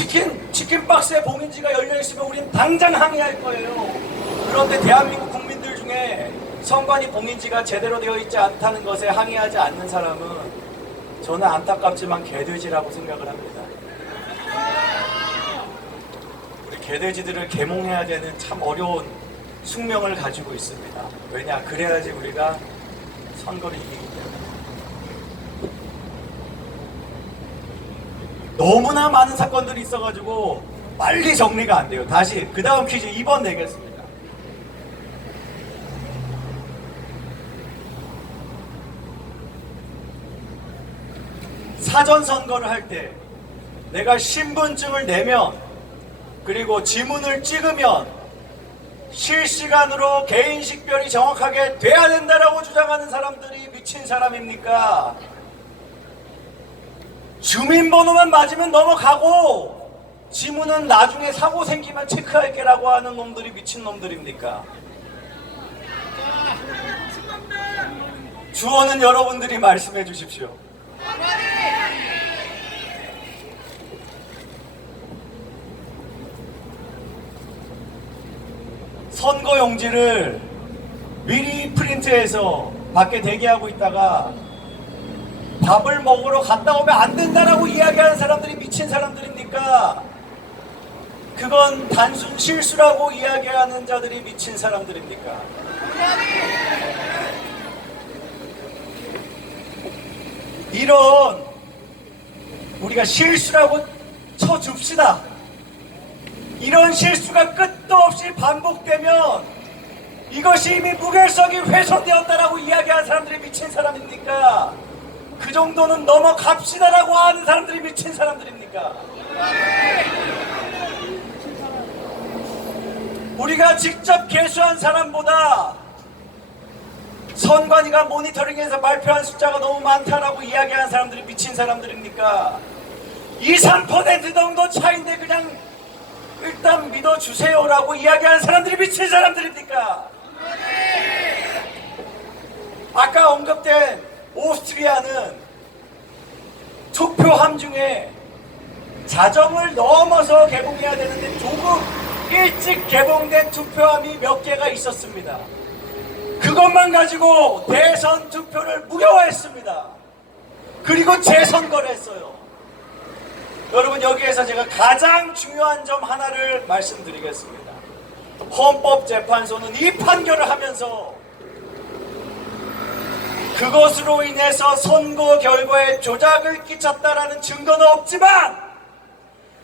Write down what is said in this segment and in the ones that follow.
치킨 박스에 봉인지가 열려있으면 우린 당장 항의할 거예요. 그런데 대한민국 국민들 중에 선관위 봉인지가 제대로 되어 있지 않다는 것에 항의하지 않는 사람은 저는 안타깝지만 개돼지라고 생각을 합니다. 우리 개돼지들을 계몽해야 되는 참 어려운 숙명을 가지고 있습니다. 왜냐? 그래야지 우리가 선거를 이기기 때문에. 너무나 많은 사건들이 있어가지고 빨리 정리가 안 돼요. 다시 그 다음 퀴즈 2번 내겠습니다. 사전선거를 할 때 내가 신분증을 내면 그리고 지문을 찍으면 실시간으로 개인 식별이 정확하게 돼야 된다라고 주장하는 사람들이 미친 사람입니까? 주민번호만 맞으면 넘어가고 지문은 나중에 사고 생기면 체크할게라고 하는 놈들이 미친 놈들입니까? 주어는 여러분들이 말씀해 주십시오. 선거용지를 미리 프린트해서 밖에 대기하고 있다가 밥을 먹으러 갔다 오면 안 된다라고 이야기하는 사람들이 미친 사람들입니까? 그건 단순 실수라고 이야기하는 자들이 미친 사람들입니까? 이런 우리가 실수라고 쳐줍시다. 이런 실수가 끝도 없이 반복되면 이것이 이미 무결성이 훼손되었다라고 이야기하는 사람들이 미친 사람입니까? 그 정도는 넘어갑시다라고 하는 사람들이 미친 사람들입니까? 우리가 직접 개수한 사람보다 선관위가 모니터링해서 발표한 숫자가 너무 많다라고 이야기하는 사람들이 미친 사람들입니까? 2, 3% 정도 차이인데 그냥 일단 믿어주세요라고 이야기하는 사람들이 미친 사람들입니까? 아까 언급된 오스트리아는 투표함 중에 자정을 넘어서 개봉해야 되는데 조금 일찍 개봉된 투표함이 몇 개가 있었습니다. 그것만 가지고 대선 투표를 무효화했습니다. 그리고 재선거를 했어요. 여러분, 여기에서 제가 가장 중요한 점 하나를 말씀드리겠습니다. 헌법재판소는 이 판결을 하면서 그것으로 인해서 선거 결과에 조작을 끼쳤다라는 증거는 없지만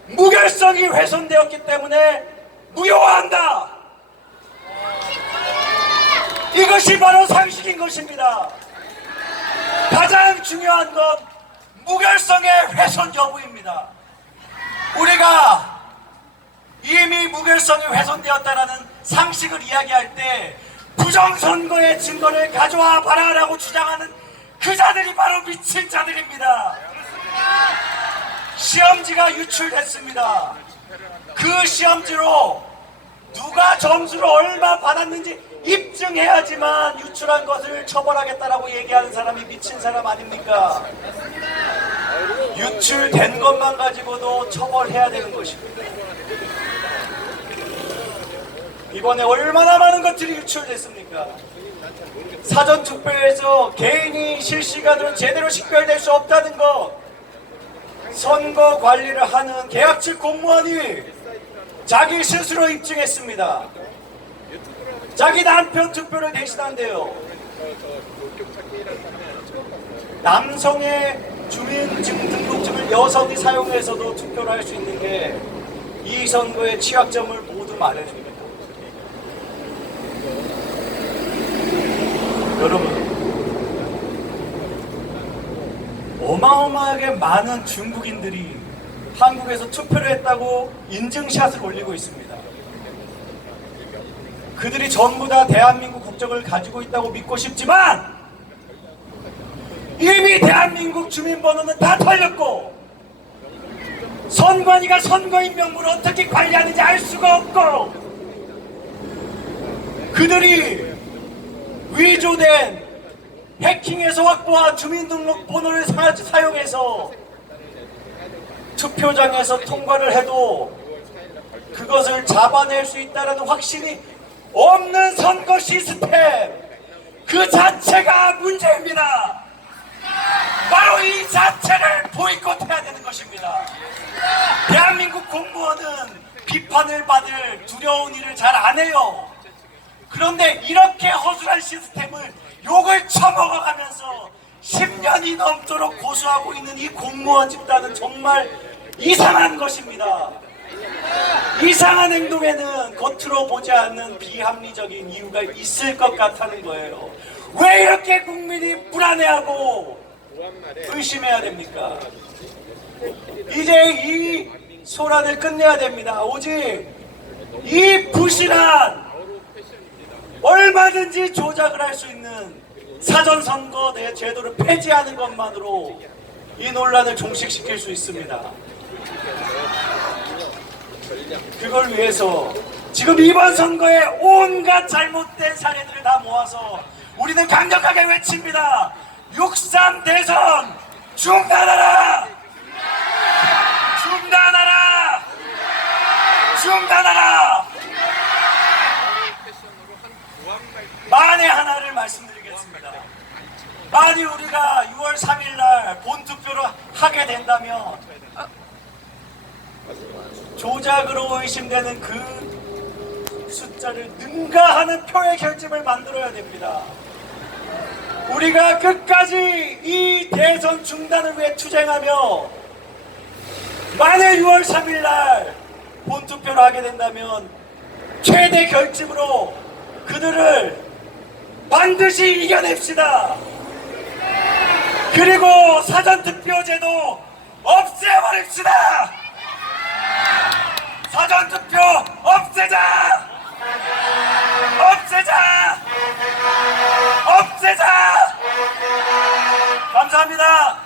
무결성이 훼손되었기 때문에 무효화한다. 이것이 바로 상식인 것입니다. 가장 중요한 건 무결성의 훼손 여부입니다. 우리가 이미 무결성이 훼손되었다라는 상식을 이야기할 때 부정선거의 증거를 가져와 봐라라고 주장하는 그 자들이 바로 미친 자들입니다. 시험지가 유출됐습니다. 그 시험지로 누가 점수를 얼마 받았는지 입증해야지만 유출한 것을 처벌하겠다라고 얘기하는 사람이 미친 사람 아닙니까? 유출된 것만 가지고도 처벌해야 되는 것입니다. 이번에 얼마나 많은 것들이 유출됐습니까? 사전투표에서 개인이 실시간으로 제대로 식별될 수 없다는 것, 선거 관리를 하는 계약직 공무원이 자기 스스로 입증했습니다. 자기 남편 투표를 대신한대요. 남성의 주민등록증을 여성이 사용해서도 투표를 할 수 있는 게 이 선거의 취약점을 모두 말해줍니다. 여러분, 어마어마하게 많은 중국인들이 한국에서 투표를 했다고 인증샷을 올리고 있습니다. 그들이 전부 다 대한민국 국적을 가지고 있다고 믿고 싶지만 이미 대한민국 주민번호는 다 털렸고 선관위가 선거인 명부를 어떻게 관리하는지 알 수가 없고 그들이 위조된 해킹해서 확보한 주민등록번호를 사용해서 투표장에서 통과를 해도 그것을 잡아낼 수 있다는 확신이 없는 선거 시스템 그 자체가 문제입니다. 바로 이 자체를 보이콧해야 되는 것입니다. 대한민국 공무원은 비판을 받을 두려운 일을 잘 안 해요. 그런데 이렇게 허술한 시스템을 욕을 처먹어가면서 10년이 넘도록 고수하고 있는 이 공무원 집단은 정말 이상한 것입니다. 이상한 행동에는 겉으로 보지 않는 비합리적인 이유가 있을 것 같다는 거예요. 왜 이렇게 국민이 불안해하고 의심해야 됩니까? 이제 이 소란을 끝내야 됩니다. 오직 이 부실한 얼마든지 조작을 할 수 있는 사전선거 제도를 폐지하는 것만으로 이 논란을 종식시킬 수 있습니다. 그걸 위해서 지금 이번 선거에 온갖 잘못된 사례들을 다 모아서 우리는 강력하게 외칩니다. 6.3 대선 중단하라! 중단하라! 중단하라! 만에 하나를 말씀드리겠습니다. 만일 우리가 6월 3일날 본투표를 하게 된다면 조작으로 의심되는 그 숫자를 능가하는 표의 결집을 만들어야 됩니다. 우리가 끝까지 이 대선 중단을 위해 투쟁하며 만일 6월 3일날 본투표를 하게 된다면 최대 결집으로 그들을 반드시 이겨냅시다. 그리고 사전투표제도 없애버립시다. 사전투표 없애자! 없애자! 없애자! 감사합니다.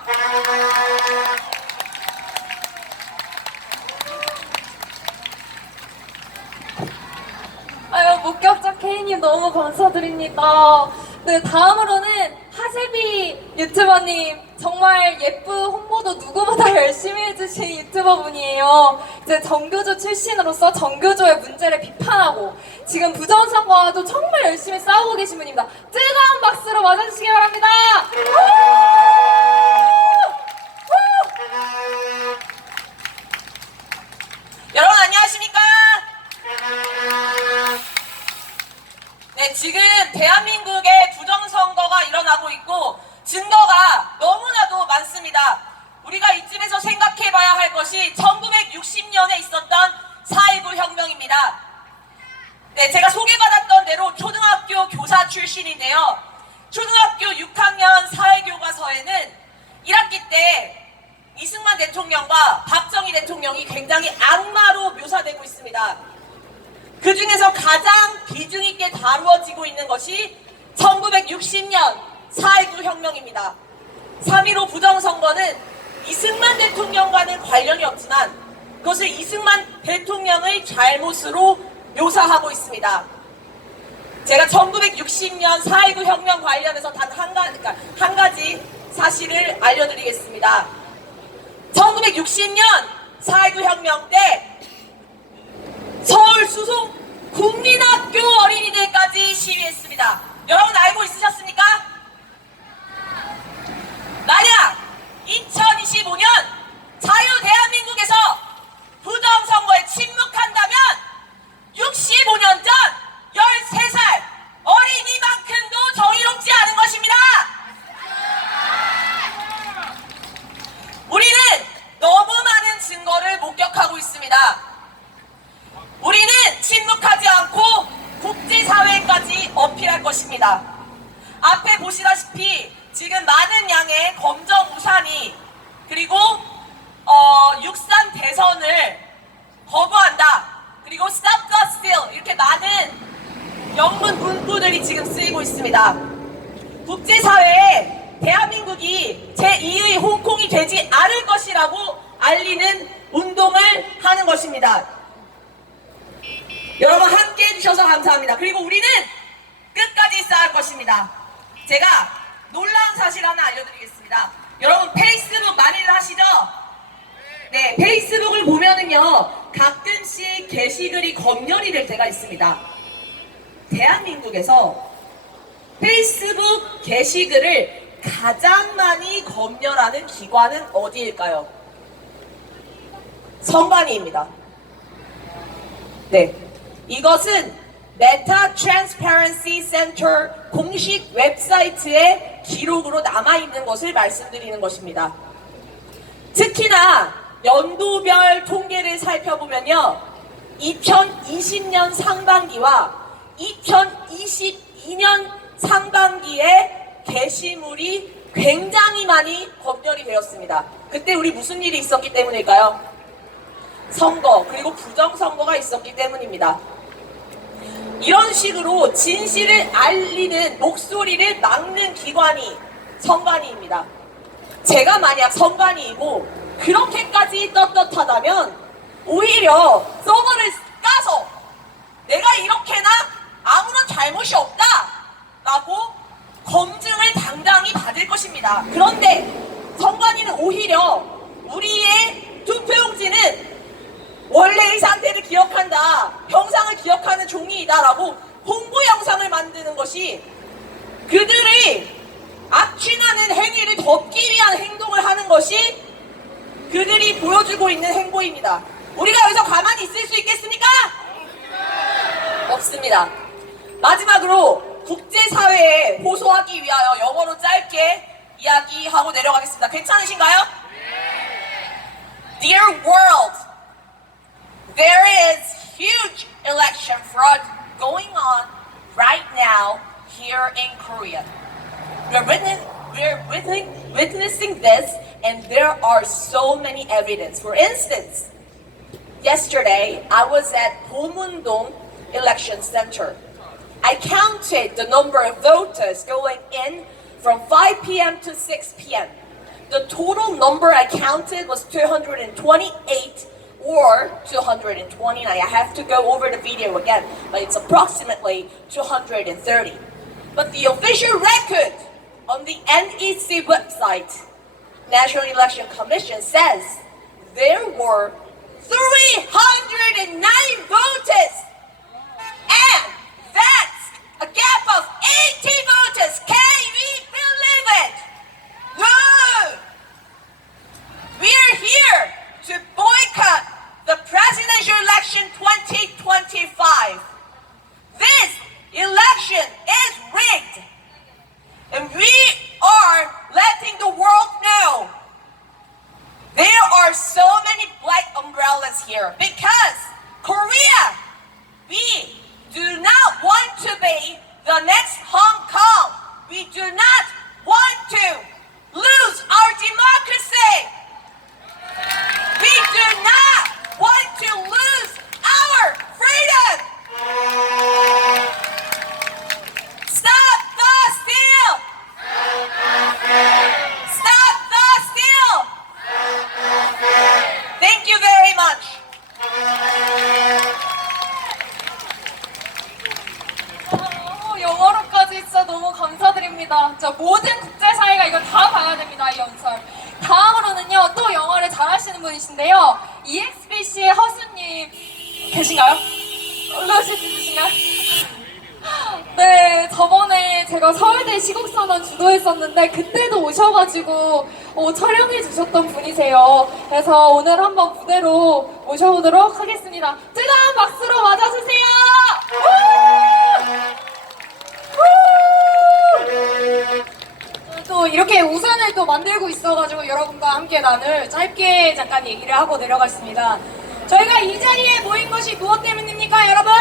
아유, 목격자 K님 너무 감사드립니다. 네, 다음으로는 하세비 유튜버님, 정말 예쁜 홍보도 누구보다 열심히 해주신 유튜버분이에요. 이제 정교조 출신으로서 정교조의 문제를 비판하고 지금 부정선거와도 정말 열심히 싸우고 계신 분입니다. 뜨거운 박수로 맞아주시기 바랍니다. 여러분 안녕하십니까? 네, 지금 대한민국의 부정선거가 일어나고 있고 증거가 너무나도 많습니다. 우리가 이쯤에서 생각해봐야 할 것이 1960년에 있었던 4.19 혁명입니다. 네, 제가 소개받았던 대로 초등학교 교사 출신인데요. 초등학교 6학년 사회교과서에는 1학기 때 이승만 대통령과 박정희 대통령이 굉장히 악마로 묘사되고 있습니다. 그 중에서 가장 비중 있게 다루어지고 있는 것이 1960년 4.19 혁명입니다. 3.15 부정선거는 이승만 대통령과는 관련이 없지만 그것을 이승만 대통령의 잘못으로 묘사하고 있습니다. 제가 1960년 4.19 혁명 관련해서 단 한 가지 사실을 알려드리겠습니다. 1960년 4.19 혁명 때 서울 수송 국민학교 어린이들까지 시위했습니다. 여러분 알고 있으셨습니까? 만약 2025년 자유 대한민국에서 부정선거에 침묵한다면 65년 전 13살 어린이만큼도 정의롭지 않은 것입니다. 우리는 너무 많은 증거를 목격하고 있습니다. 우리는 침묵하지 않고 국제사회까지 어필할 것입니다. 앞에 보시다시피 지금 많은 양의 검정 우산이 그리고 6.3 대선을 거부한다. 그리고 Stop the Steal 이렇게 많은 영문 문구들이 지금 쓰이고 있습니다. 국제사회에 대한민국이 제2의 홍콩이 되지 않을 것이라고 알리는 운동을 하는 것입니다. 여러분 함께 해주셔서 감사합니다. 그리고 우리는 끝까지 싸울 것입니다. 제가 놀라운 사실 하나 알려드리겠습니다. 여러분 페이스북 많이들 하시죠? 네, 페이스북을 보면은요, 가끔씩 게시글이 검열이 될 때가 있습니다. 대한민국에서 페이스북 게시글을 가장 많이 검열하는 기관은 어디일까요? 선관위입니다. 네, 이것은 메타 트랜스퍼런시 센터 공식 웹사이트에 기록으로 남아있는 것을 말씀드리는 것입니다. 특히나 연도별 통계를 살펴보면요, 2020년 상반기와 2022년 상반기에 게시물이 굉장히 많이 검열이 되었습니다. 그때 우리 무슨 일이 있었기 때문일까요? 선거, 그리고 부정선거가 있었기 때문입니다. 이런 식으로 진실을 알리는 목소리를 막는 기관이 선관위입니다. 제가 만약 선관위이고 그렇게까지 떳떳하다면 오히려 서버를 까서 내가 이렇게나 아무런 잘못이 없다 라고 검증을 당당히 받을 것입니다. 그런데 선관위는 오히려 우리의 투표용지는 원래의 상태를 기억한다, 형상을 기억하는 종이이다 라고 홍보 영상을 만드는 것이 그들의 악취나는 행위를 덮기 위한 행동을 하는 것이 그들이 보여주고 있는 행보입니다. 우리가 여기서 가만히 있을 수 있겠습니까? 없습니다. 마지막으로 국제사회에 호소하기 위하여 영어로 짧게 이야기하고 내려가겠습니다. 괜찮으신가요? Dear world, there is huge election fraud going on right now here in Korea. We're witnessing this, and there are so many evidence. For instance, yesterday I was at Bomundong Election Center. I counted the number of voters going in from 5 p.m. to 6 p.m. The total number I counted was 228 or 229. I have to go over the video again, but it's approximately 230. But the official record on the NEC website, National Election Commission, says there were 309 voters, and that's a gap of 80 voters. Can we believe it? No! We are here to boycott the presidential election 2025. This election is rigged, and we are letting the world know there are so many black umbrellas here because Korea, we do not want to be the next Hong Kong. We do not want to lose our democracy. We do not want to lose our freedom. Stop the steal. Stop the steal. Thank you very much. 영어로까지 진짜 너무 감사드립니다. 진짜 모든 국제사회가 이걸 다 봐야 됩니다, 이 연설. 다음으로는요, 또 영어를 잘하시는 분이신데요. EXBC의 허수님 계신가요? 올라오실 수 있으신가요? 네, 저번에 제가 서울대 시국선언 주도했었는데 그때도 오셔가지고 촬영해 주셨던 분이세요. 그래서 오늘 한번 무대로 모셔보도록 하겠습니다. 뜨거운 박수로 맞아주세요. 또 이렇게 우산을 또 만들고 있어가지고 여러분과 함께 나눌 짧게 잠깐 얘기를 하고 내려갔습니다. 저희가 이 자리에 모인 것이 무엇 때문입니까, 여러분?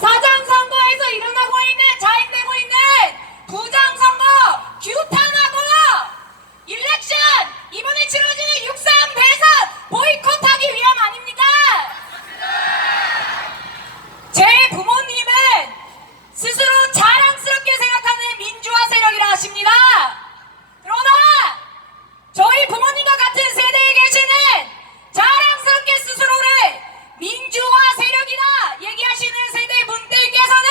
사전선거에서 일어나고 있는, 자행되고 있는 부정선거, 규탄하고 일렉션, 이번에 치러지는 6.3 대선 보이콧하기 위함 아닙니까? 제 부모님은 스스로 자랑스럽게 생각하는 민주화 세력이라 하십니다. 그러나 저희 부모님과 같은 세대에 계시는 자랑스럽게 스스로를 민주화 세력이라 얘기하시는 세대 분들께서는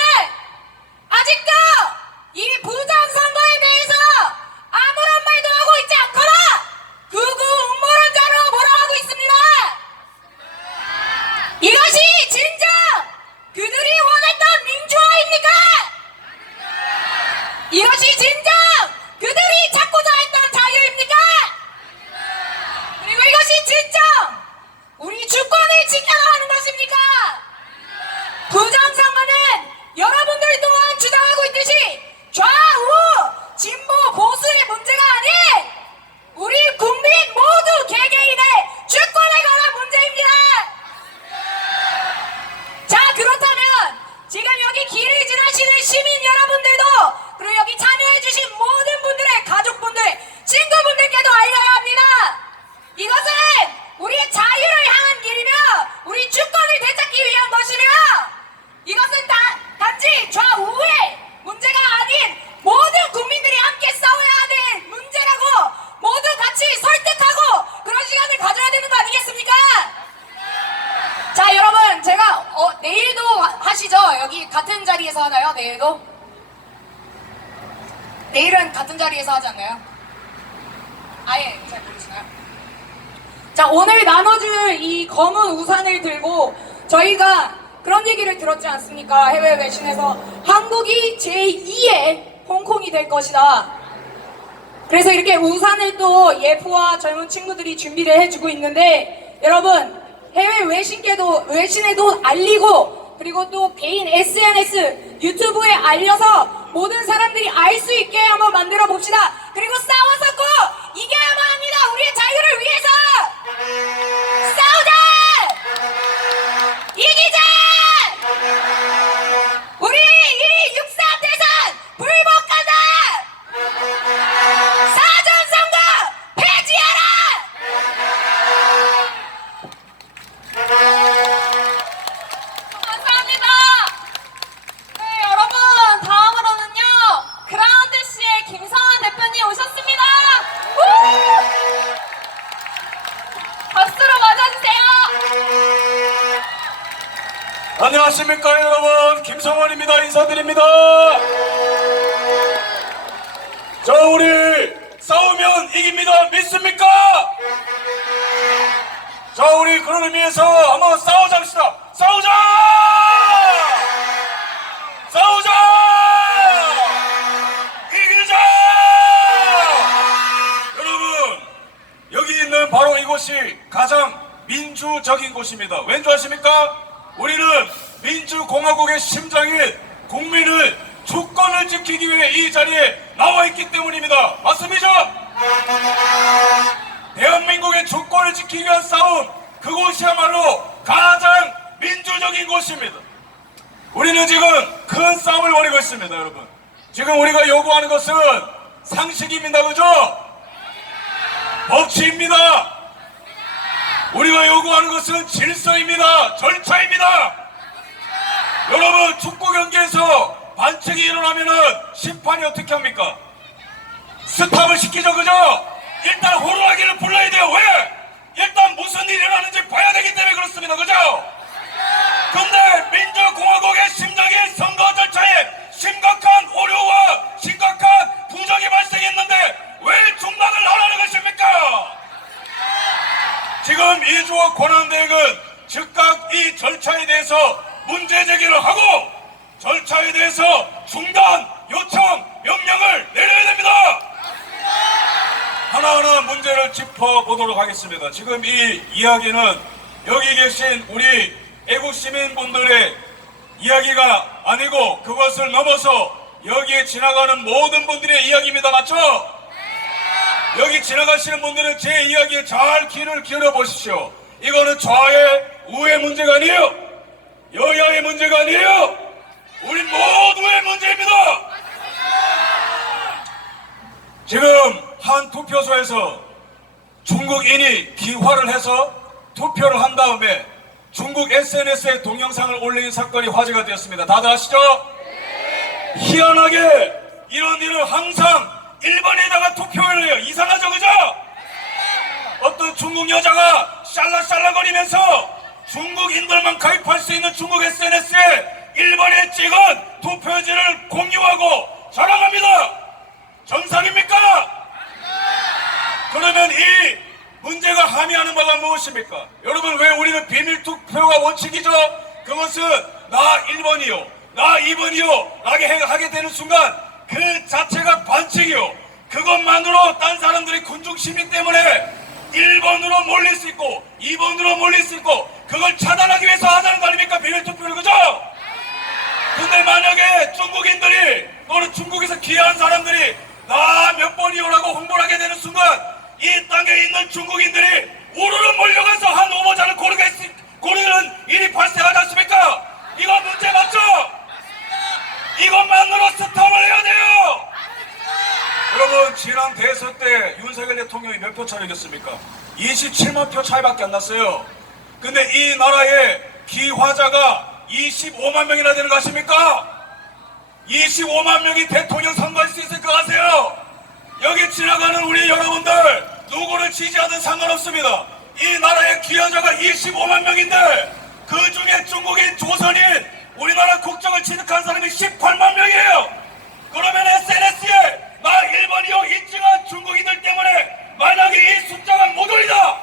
아직도 하시죠? 여기 같은 자리에서 하나요? 내일도? 내일은 같은 자리에서 하지 않나요? 아예 잘 모르시나요? 자, 오늘 나눠줄 이 검은 우산을 들고 저희가 그런 얘기를 들었지 않습니까? 해외 외신에서 한국이 제2의 홍콩이 될 것이다. 그래서 이렇게 우산을 또 예프와 젊은 친구들이 준비를 해주고 있는데, 여러분 해외 외신에도 알리고, 그리고 또 개인 SNS 유튜브에 알려서 모든 사람들이 알 수 있게 한번 만들어 봅시다. 그리고 싸워서 꼭 이겨야만 합니다. 우리의 자유를 위해서 싸우자! 이기자! 우리 이 육사 대선 불복한다! 사전선거 폐지하라! 감사합니다. 네, 여러분, 다음으로는요, 그라운드씨의 김성환 대표님 오셨습니다. 우! 박수로 맞아주세요. 안녕하십니까 여러분, 김성원입니다. 인사드립니다. 저 우리 싸우면 이깁니다. 믿습니까? 자, 우리 그런 의미에서 한번 싸우자합시다. 싸우자! 싸우자! 이기자! 여러분, 여기 있는 바로 이곳이 가장 민주적인 곳입니다. 왠 줄 아십니까? 우리는 민주공화국의 심장인 국민의 주권을 지키기 위해 이 자리에 나와 있기 때문입니다. 맞습니까? 대한민국의 주권을 지키기 위한 싸움, 그곳이야말로 가장 민주적인 곳입니다. 우리는 지금 큰 싸움을 벌이고 있습니다. 여러분, 지금 우리가 요구하는 것은 상식입니다. 그죠? 법치입니다. 우리가 요구하는 것은 질서입니다. 절차입니다. 여러분, 축구 경기에서 반칙이 일어나면은 심판이 어떻게 합니까? 스탑을 시키죠. 그죠? 일단 호루라기를 불러야 돼요. 왜? 일단 무슨 일이 일어나는지 봐야 되기 때문에 그렇습니다. 그죠? 근데 민주공화국의 심장인 선거 절차에 심각한 오류와 심각한 부정이 발생했는데 왜 중단을 하라는 것입니까? 지금 이주호 권한대행은 즉각 이 절차에 대해서 문제 제기를 하고 절차에 대해서 중단 요청 명령을 내려야 됩니다. 하나하나 문제를 짚어보도록 하겠습니다. 지금 이 이야기는 여기 계신 우리 애국시민분들의 이야기가 아니고 그것을 넘어서 여기에 지나가는 모든 분들의 이야기입니다. 맞죠? 여기 지나가시는 분들은 제 이야기에 잘 귀를 기울여 보십시오. 이거는 좌의 우의 문제가 아니에요. 여야의 문제가 아니에요. 우리 모두의 문제입니다. 지금 한 투표소에서 중국인이 기화를 해서 투표를 한 다음에 중국 SNS에 동영상을 올린 사건이 화제가 되었습니다. 다들 아시죠? 희한하게 이런 일을 항상 일본에다가 투표를 해요. 이상하죠? 그죠? 어떤 중국 여자가 샬라샬라거리면서 중국인들만 가입할 수 있는 중국 SNS에 일본에 찍은 투표지를 공유하고 자랑합니다. 정상입니까? 그러면 이 문제가 함의하는 바가 무엇입니까? 여러분, 왜 우리는 비밀투표가 원칙이죠? 그것은 나 1번이요, 나 2번이요 하게 되는 순간 그 자체가 반칙이요. 그것만으로 딴 사람들이 군중심리 때문에 1번으로 몰릴 수 있고 2번으로 몰릴 수 있고 그걸 차단하기 위해서 하자는 거 아닙니까? 비밀투표를. 그죠? 근데 만약에 중국인들이 또는 중국에서 기여한 사람들이 나 몇 번이요라고 홍보를 하게 되는 순간 이 땅에 있는 중국인들이 우르르 몰려가서 한 후보자를 고르는 일이 발생하지 않습니까? 이거 문제 맞죠? 이것만으로 스탑을 해야 돼요. 여러분, 지난 대선 때 윤석열 대통령이 몇 표 차이 이겼습니까? 27만 표 차이밖에 안 났어요. 근데 이 나라의 기화자가 25만 명이나 되는 거 아십니까? 25만 명이 대통령 선거할 수 있을 것 아세요? 여기 지나가는 우리 여러분들 누구를 지지하든 상관없습니다. 이 나라의 기여자가 25만 명인데 그 중에 중국인, 조선인, 우리나라 국적을 취득한 사람이 18만 명이에요. 그러면 SNS에 나 일본이요 인증한 중국인들 때문에 만약에 이 숫자가 못 올리다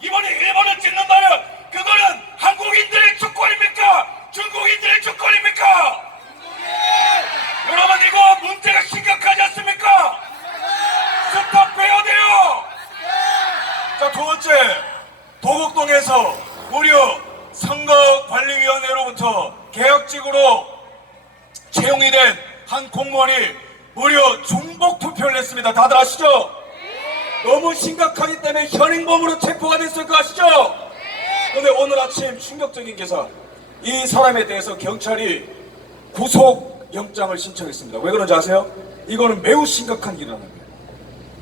이번에 일본을 찍는다면 그거는 한국인들의 주권입니까? 중국인들의 주권입니까? 여러분 이거 문제가 심각하지 않습니까? 스탑해야 돼요. 자, 두 번째, 도곡동에서 무려 선거관리위원회로부터 계약직으로 채용이 된 한 공무원이 무려 중복 투표를 했습니다. 다들 아시죠? 너무 심각하기 때문에 현행범으로 체포가 됐을 거 아시죠? 근데 오늘 아침 충격적인 기사, 이 사람에 대해서 경찰이 구속영장을 신청했습니다. 왜 그런지 아세요? 이거는 매우 심각한 일이라는 거예요.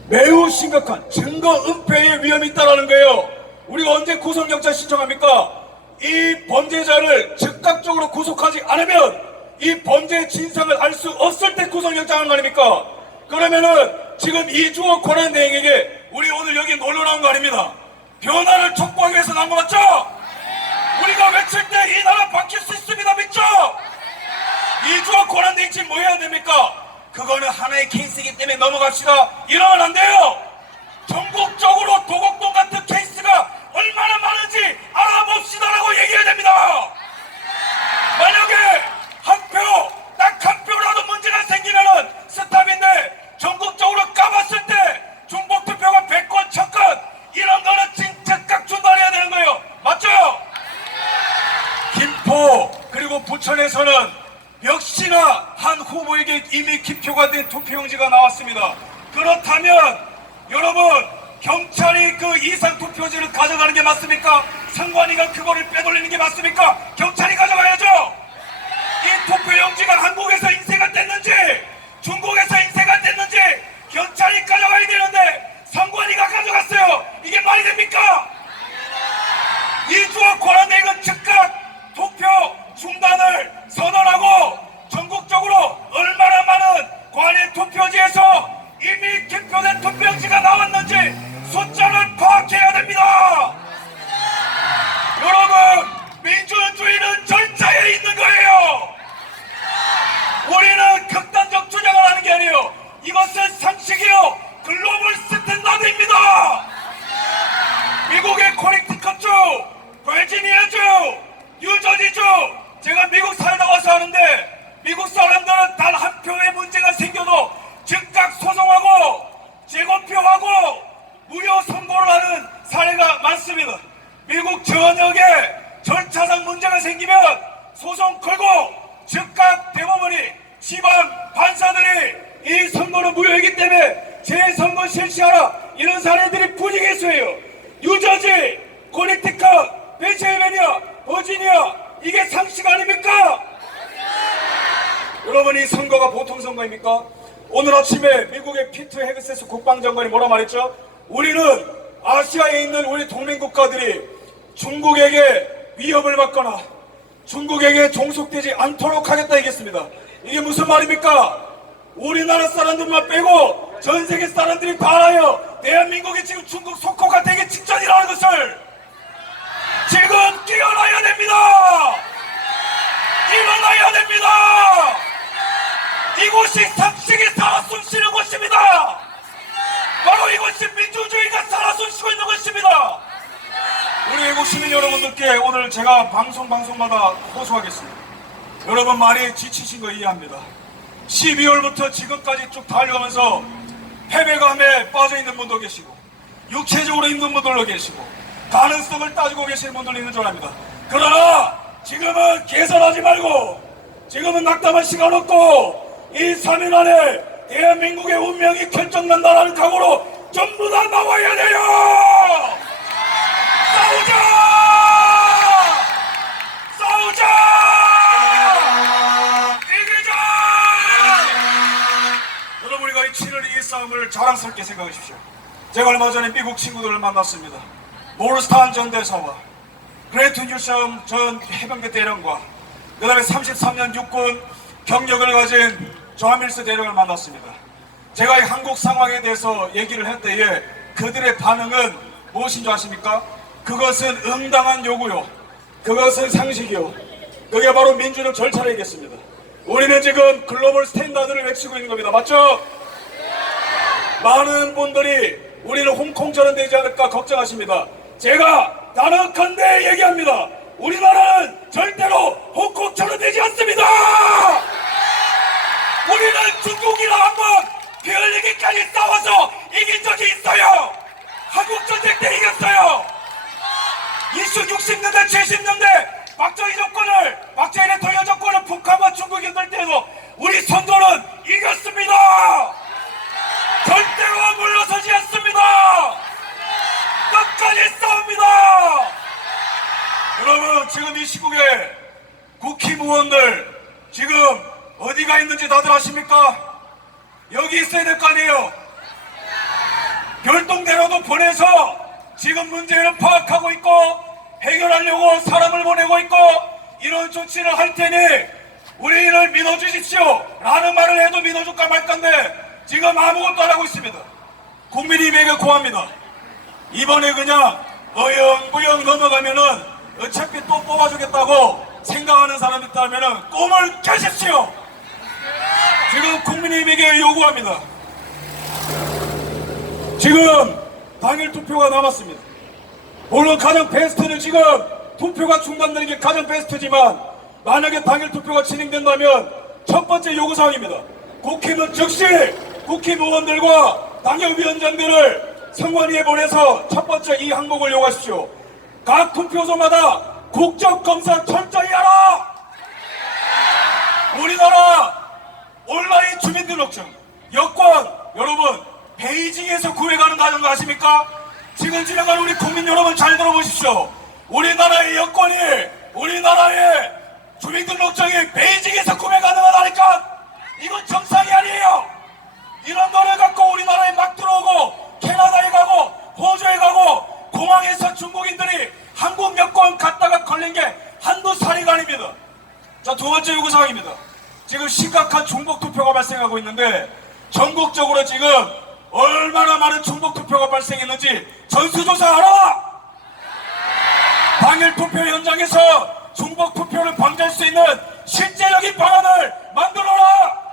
매우 심각한 증거 은폐의 위험이 있다는 거예요. 우리가 언제 구속영장 신청합니까? 이 범죄자를 즉각적으로 구속하지 않으면 이 범죄의 진상을 알 수 없을 때 구속영장하는 거 아닙니까? 그러면은 지금 이주호 권한대행에게 우리 오늘 여기 놀러 나온 거 아닙니다. 변화를 촉구하기 위해서 나온 거 맞죠? 우리가 외칠 때 이 나라 바뀔 수 있습니다. 믿죠? 이주호 권한대행 지금 뭐 해야 됩니까? 그거는 하나의 케이스이기 때문에 넘어갑시다. 이러면 안 돼요. 전국적으로 도곡동 같은 케이스가 얼마나 많은지 알아봅시다라고 얘기해야 됩니다. 만약에 한 표, 딱 한 표라도 문제가 생기면은 스탑인데 전국적으로 까봤을 때 중복 투표가 100건, 1000건 이런 거는 즉각 중단해야 되는 거예요. 맞죠? 김포 그리고 부천에서는 역시나 한 후보에게 이미 기표가 된 투표용지가 나왔습니다. 그렇다면 여러분 경찰이 그 이상 투표지를 가져가는 게 맞습니까? 선관위가 그거를 빼돌리는 게 맞습니까? 경찰이 가져가야죠. 이 투표용지가 한국에서 인쇄가 됐는지 중국에서 인쇄가 됐는지 경찰이 가져가야 되는데 선관위가 가져갔어요. 이게 말이 됩니까? 이주호 권한대행은 즉각 투표 중단을 선언하고 전국적으로 얼마나 많은 관외 투표지에서 이미 기표된 투표용지가 나왔는지 숫자를 파악해야 됩니다. 여러분 민주주의는 절차에 있는 거예요. 우리는 극단적 주장을 하는 게 아니에요. 이것은 상식이요 글로벌 스탠다드입니다. 미국의 코넥티컷주, 버지니아주, 뉴저지주 제가 미국 살다 와서 하는데 미국 사람들은 단 한 표의 문제가 생겨도 즉각 소송하고 재검표하고 무효 선고를 하는 사례가 많습니다. 미국 전역에 절차상 문제가 생기면 소송 걸고 즉각 대법원이 지방 판사들이 이 선거는 무효이기 때문에 재선거 실시하라 이런 사례들이 부지기수예요. 뉴저지, 코넥티컷, 펜실베니아, 버지니아 이게 상식 아닙니까? 여러분 이 선거가 보통 선거입니까? 오늘 아침에 미국의 피트 헤그세스 국방장관이 뭐라 말했죠? 우리는 아시아에 있는 우리 동맹국가들이 중국에게 위협을 받거나 중국에게 종속되지 않도록 하겠다 얘기했습니다. 이게 무슨 말입니까? 우리나라 사람들만 빼고 전 세계 사람들이 다 알아요. 대한민국이 지금 중국 속호가 되기 직전이라는 것을 지금 깨어나야 됩니다. 일어나야 됩니다. 이곳이 상식이 살아 숨쉬는 곳입니다. 바로 이곳이 민주주의가 살아 숨쉬고 있는 곳입니다. 우리 외국 시민 여러분들께 오늘 제가 방송마다 호소하겠습니다. 여러분 많이 지치신 거 이해합니다. 12월부터 지금까지 쭉 달려가면서 패배감에 빠져있는 분도 계시고 육체적으로 힘든 분들도 계시고 가능성을 따지고 계시는 분들도 있는 줄 압니다. 그러나 지금은 개선하지 말고 지금은 낙담할 시간 없고 이 3일 안에 대한민국의 운명이 결정난다라는 각오로 전부 다 나와야 돼요. 싸우자! 싸우자! 이기자! 여러분 우리가 이 7월 2일 싸움을 자랑스럽게 생각하십시오. 제가 얼마 전에 미국 친구들을 만났습니다. 모르스탄 전 대사와 그레이트 뉴섬 전 해병대 대령과 그 다음에 33년 육군 경력을 가진 조하밀스 대령을 만났습니다. 제가 이 한국 상황에 대해서 얘기를 할 때에 그들의 반응은 무엇인 줄 아십니까? 그것은 응당한 요구요. 그것은 상식이요. 그게 바로 민주적 절차이겠습니다. 우리는 지금 글로벌 스탠다드를 외치고 있는 겁니다. 맞죠? 많은 분들이 우리는 홍콩처럼 되지 않을까 걱정하십니다. 제가 단언컨대 얘기합니다. 우리나라는 절대로 홍콩처럼 되지 않습니다. 우리는 중국이랑 한번 피 흘리기까지 싸워서 이긴 적이 있어요. 한국전쟁 때 이겼어요. 60년대 70년대 박정희 대통령 정권을 북한과 중국이 흔들 때도 우리 선조는 이겼습니다. 절대로 물러서지 않습니다. 끝까지 싸웁니다. 여러분, 지금 이 시국에 국회의원들 지금 어디가 있는지 다들 아십니까? 여기 있어야 될 거 아니에요. 별동대로도 보내서 지금 문제를 파악하고 있고 해결하려고 사람을 보내고 있고 이런 조치를 할 테니 우리를 믿어주십시오 라는 말을 해도 믿어줄까 말까인데 지금 아무것도 안 하고 있습니다. 국민님에게 고합니다. 이번에 그냥 어영부영 넘어가면은 어차피 또 뽑아주겠다고 생각하는 사람이 있다면은 꿈을 깨십시오. 지금 국민님에게 요구합니다. 지금 당일 투표가 남았습니다. 물론 가장 베스트는 지금 투표가 중단되는 게 가장 베스트지만 만약에 당일 투표가 진행된다면 첫 번째 요구사항입니다. 국힘은 즉시 국힘의원들과 당협위원장들을 선관위에 보내서 첫 번째 이 항목을 요구하십시오. 각 투표소마다 국적검사 철저히 하라! 우리나라 온라인 주민등록증 여권 여러분 베이징에서 구해가는 과정 아십니까? 지금 지나가는 우리 국민 여러분 잘 들어보십시오. 우리나라의 여권이 우리나라의 주민등록증이 베이징에서 구매 가능하다니까 이건 정상이 아니에요. 이런 거를 갖고 우리나라에 막 들어오고 캐나다에 가고 호주에 가고 공항에서 중국인들이 한국 여권 갖다가 걸린 게 한두 살이가 아닙니다. 자, 두 번째 요구사항입니다. 지금 심각한 중복 투표가 발생하고 있는데 전국적으로 지금 얼마나 많은 중복 투표가 발생했는지 전수조사하라! 당일 투표 현장에서 중복 투표를 방지할 수 있는 실제적인 방안을 만들어라!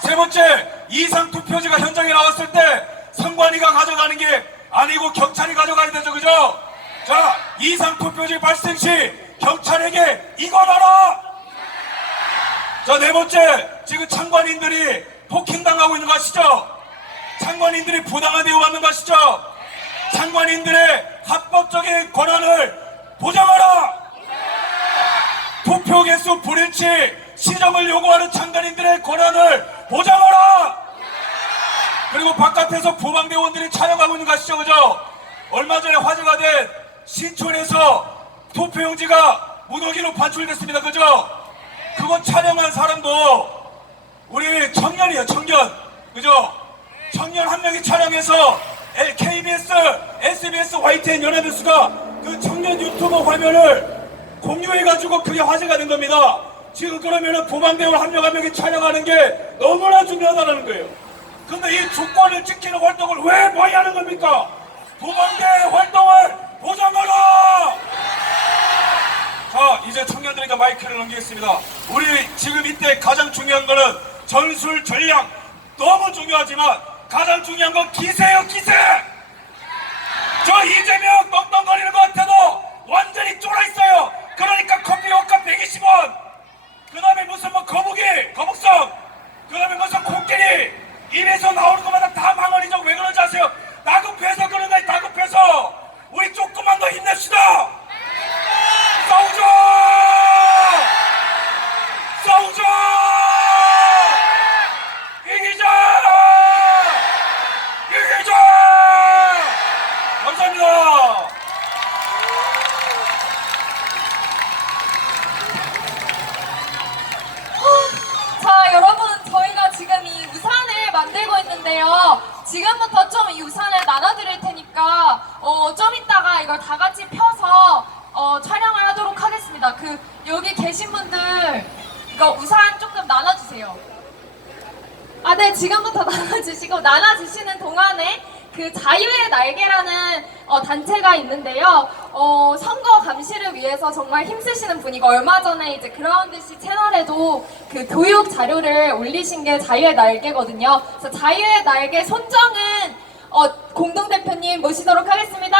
세 번째, 이상 투표지가 현장에 나왔을 때 선관위가 가져가는 게 아니고 경찰이 가져가야 되죠, 그죠? 자, 이상 투표지 발생 시 경찰에게 이관하라! 자, 네 번째, 지금 참관인들이 폭행당하고 있는 거 아시죠? 참관인들이 부당한 대우받는 거 아시죠? 참관인들의 합법적인 권한을 보장하라! 투표 개수 불일치 시정을 요구하는 참관인들의 권한을 보장하라! 그리고 바깥에서 부방대원들이 촬영하고 있는 거 아시죠? 그죠? 얼마 전에 화제가 된 신촌에서 투표용지가 무더기로 반출됐습니다. 그죠? 그거 촬영한 사람도 우리 청년이에요. 청년. 그죠? 청년 한 명이 촬영해서 KBS, SBS, YTN 연예뉴스가 그 청년 유튜버 화면을 공유해가지고 그게 화제가 된 겁니다. 지금 그러면은 부방대원 한 명 한 명이 촬영하는 게 너무나 중요하다는 거예요. 근데 이 주권을 지키는 활동을 왜 방해하는 겁니까? 부방대 활동을 보장하라! 자, 이제 청년들에게 마이크를 넘기겠습니다. 우리 지금 이때 가장 중요한 거는 전술 전략 너무 중요하지만 가장 중요한 건 기세예요, 기세! 저 이재명 떵떵거리는 것 같아도 완전히 쫄아있어요. 그러니까 커피 원가 120원, 그 다음에 무슨 뭐 거북이, 거북선, 그 다음에 무슨 코끼리, 입에서 나오는 것마다 다 망언이죠. 왜 그런지 아세요? 다급해서 그런 거예요. 다급해서. 우리 조금만 더 힘냅시다. 싸우자! 싸우자! 이기자! 이기자! 감사합니다. 자, 여러분, 저희가 지금 이 우산을 만들고 있는데요. 지금부터 좀 이 우산을 나눠드릴 테니까, 좀 이따가 이걸 다 같이 펴서, 촬영을 하도록 하겠습니다. 여기 계신 분들, 이거 우산 조금 나눠주세요. 아, 네, 지금부터 나눠주시고, 나눠주시는 동안에 그 자유의 날개라는 단체가 있는데요. 선거 감시를 위해서 정말 힘쓰시는 분이고 얼마 전에 이제 그라운드 C 채널에도 그 교육 자료를 올리신 게 자유의 날개거든요. 그래서 자유의 날개 손정은 공동대표님 모시도록 하겠습니다.